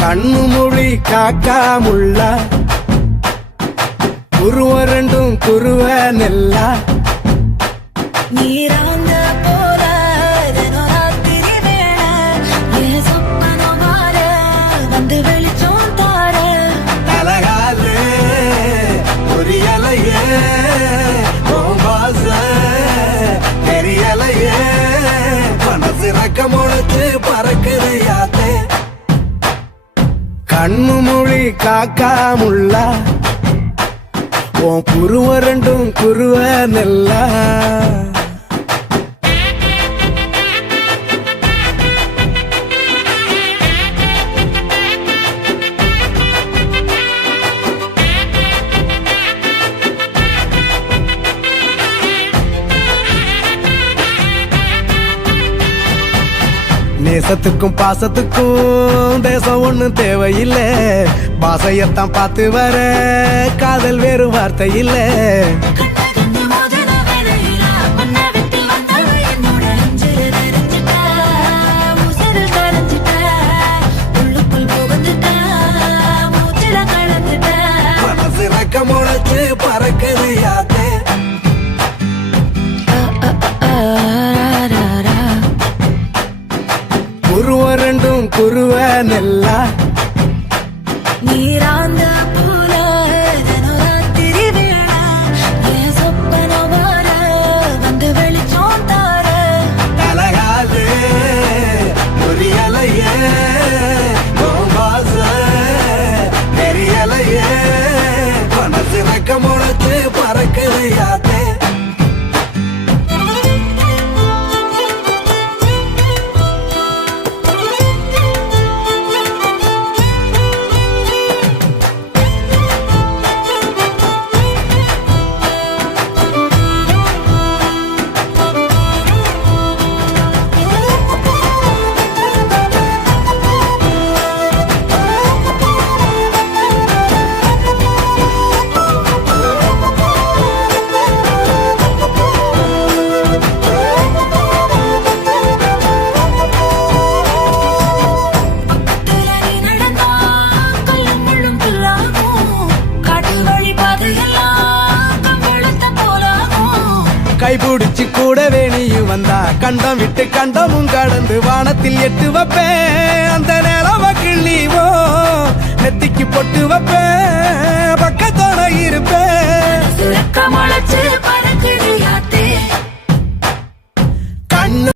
கண்ணு மொழி காக்காமுள்ள குருவ ரெண்டும் குருவ நெல்லா நீராந்த போல ராத்திரி வேளை என் சொப்பனம் மாற வந்து வெளிச்சம் தார அழகாலே புரியலையே பாச தெரியலையே மனசு ரக்க முளைச்சு பறக்குதையாத்தே கண்ணு மொழி காக்காமுள்ள உன் குருவ ரெண்டும் குருவ நெல்லா நேசத்துக்கும் பாசத்துக்கும் தேசம் ஒண்ணும் தேவையில்லை பாசையத்தான் பார்த்து வர காதல் வேறு வார்த்தை இல்லை மனசு ரக்க முளைச்சு பறக்குது யாத்தே குருவ ரெண்டும் குருவ நெல்லா நீராந்த போல ராத்திரி வேளை என் சொப்பனம் மாற வந்து வெளிச்சம் தார அழகாலே புரியலையே பாச தெரியலையே மனசு ரக்க முளைச்சு பறக்குது யாத்தே கைபிடிச்சு கூடவே நீயும் வந்தா கண்டம் விட்டு கண்டமும் கடந்து வானத்தில் எட்டு வைப்பேன் அந்த நிலவ கிள்ளிவோ நெத்திக்கு பொட்டு வைப்பேன் பக்கத்தோட இருப்பேன் முளைச்சு பறக்குது யாத்தே கண்ணு